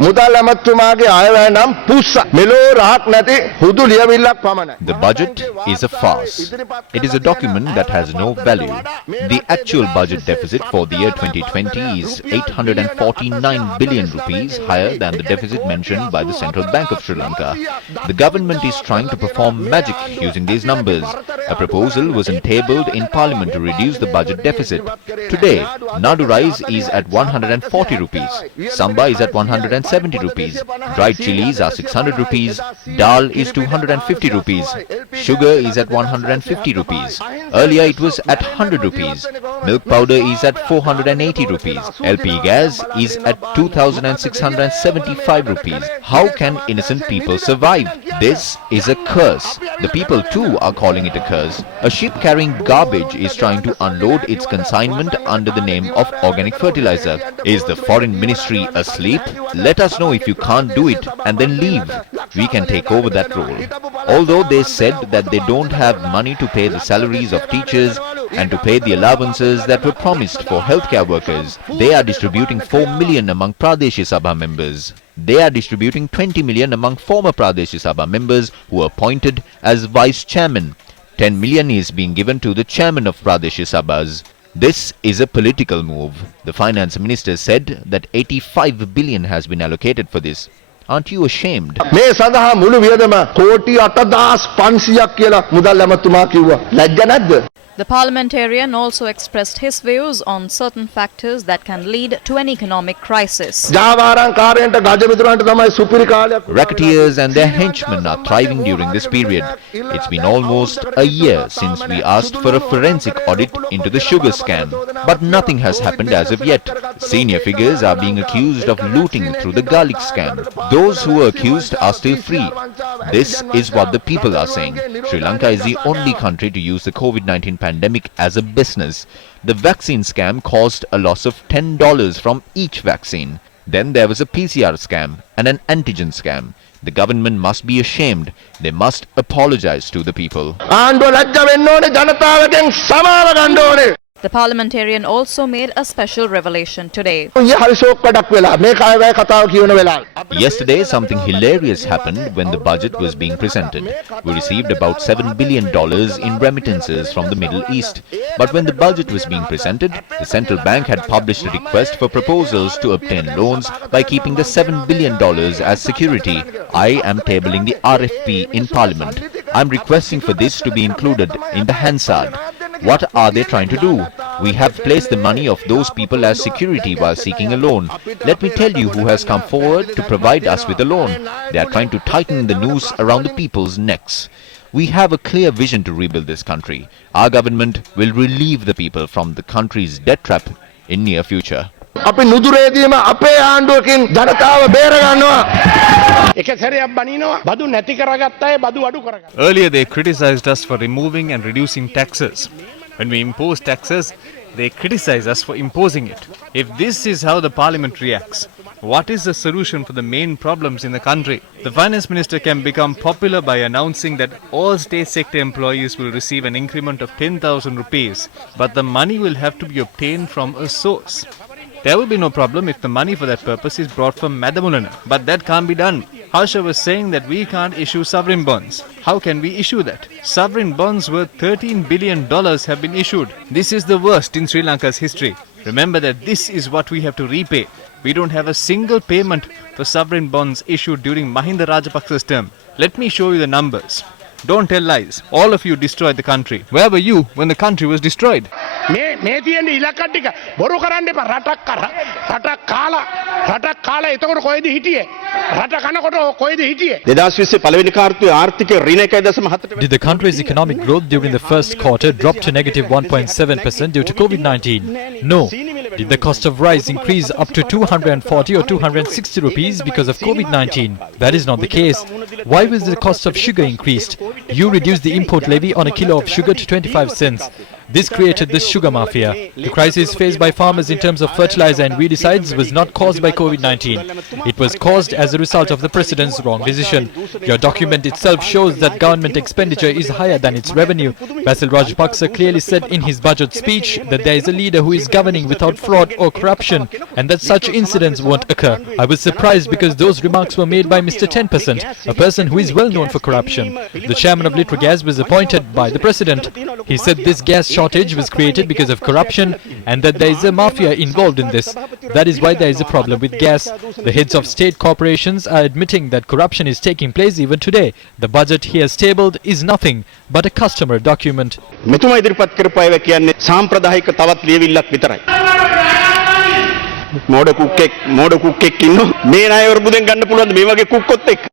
The budget is a farce. It is a document that has no value. The actual budget deficit for the year 2020 is 849 billion rupees, higher than the deficit mentioned by the Central Bank of Sri Lanka. The government is trying to perform magic using these numbers. A proposal was tabled in Parliament to reduce the budget deficit. Today, Nadu rice is at 140 rupees, Samba is at 170 rupees, dried chilies are 600 rupees, dal is 250 rupees, sugar is at 150 rupees. Earlier it was at 100 rupees. Milk powder is at 480 rupees. LP gas is at 2675 rupees. How can innocent people survive? This is a curse. The people too are calling it a curse. A ship carrying garbage is trying to unload its consignment under the name of organic fertilizer. Is the foreign ministry asleep? Let us know if you can't do it and then leave. We can take over that role. Although they said that they don't have money to pay the salaries of teachers and to pay the allowances that were promised for healthcare workers, they are distributing 4 million among Pradesh Sabha members. They are distributing 20 million among former Pradesh Sabha members who are appointed as vice chairman. 10 million is being given to the chairman of Pradesh Sabhas. This is a political move. The finance minister said that 85 billion has been allocated for this. Aren't you ashamed? මේ සඳහා මුළු වියදම කෝටි 8500ක් කියලා මුදල් ඇමතුමා කිව්වා. ලැජ්ජ නැද්ද? The parliamentarian also expressed his views on certain factors that can lead to an economic crisis. Racketeers and their henchmen are thriving during this period. It's been almost a year since we asked for a forensic audit into the sugar scam, but nothing has happened as of yet. Senior figures are being accused of looting through the garlic scam. Those who were accused are still free. This is what the people are saying. Sri Lanka is the only country to use the COVID-19 pandemic as a business. The vaccine scam caused a loss of $10 from each vaccine. Then there was a PCR scam and an antigen scam. The government must be ashamed. They must apologize to the people. The parliamentarian also made a special revelation today. Yesterday, something hilarious happened when the budget was being presented. We received about $7 billion in remittances from the Middle East. But when the budget was being presented, the central bank had published a request for proposals to obtain loans by keeping the $7 billion as security. I am tabling the RFP in Parliament. I am requesting for this to be included in the Hansard. What are they trying to do? We have placed the money of those people as security while seeking a loan. Let me tell you who has come forward to provide us with a loan. They are trying to tighten the noose around the people's necks. We have a clear vision to rebuild this country. Our government will relieve the people from the country's debt trap in near future. අපි නුදුරේදීම අපේ ආණ්ඩුවකින් ජනතාව බේර ගන්නවා. එක සැරයක් බනිනවා බදු නැති කරගත්ත අය බදු අඩු කරගන්නවා. Earlier they criticized us for removing and reducing taxes. When we impose taxes, they criticize us for imposing it. If this is how the parliament reacts, what is the solution for the main problems in the country? The finance minister can become popular by announcing that all state sector employees will receive an increment of 10,000 rupees, but the money will have to be obtained from a source. There will be no problem if the money for that purpose is brought from Madamulana, but that can't be done. Harsha was saying that we can't issue sovereign bonds. How can we issue that? Sovereign bonds worth $13 billion have been issued. This is the worst in Sri Lanka's history. Remember that this is what we have to repay. We don't have a single payment for sovereign bonds issued during Mahinda Rajapaksa's term. Let me show you the numbers. Don't tell lies. All of you destroyed the country. Where were you when the country was destroyed? මේ තියෙන ඉලක්ක ටික බොරු කරන්න එපා. රටක් කාලා එතකොට කොහෙද හිටියේ? රට කනකොට කොහෙද හිටියේ? 2020 පළවෙනි කාර්තුවේ ආර්ථික ඍණ 1.7%. Did the country's economic growth during the first quarter drop to negative 1.7% due to COVID-19? No. Did the cost of rice increase up to 240 or 260 rupees because of COVID-19? That is not the case. Why was the cost of sugar increased? You reduced the import levy on a kilo of sugar to 25 cents. This created the sugar mafia. The crisis faced by farmers in terms of fertilizer and weedicides was not caused by COVID-19. It was caused as a result of the president's wrong decision. Your document itself shows that government expenditure is higher than its revenue. Basil Rajapaksa clearly said in his budget speech that there is a leader who is governing without fraud or corruption and that such incidents won't occur. I was surprised because those remarks were made by Mr. 10%, a person who is well known for corruption. The chairman of Litragas was appointed by the president. He said this gas shortage was created because of corruption and that there is a mafia involved in this. That is why there is a problem with gas. The heads of state corporations are admitting that corruption is taking place even today. The budget he has tabled is nothing but a customer document. මෙතුමා ඉදිරිපත් කරපු අය කියන්නේ සාම්ප්‍රදායික තවත් ලියවිල්ලක් විතරයි. මෝඩ කුක්කෙක් ඉන්නෝ මේ ණය වරුබුදෙන් ගන්න පුළුවන්ද මේ වගේ කුක්කොත් එක්ක?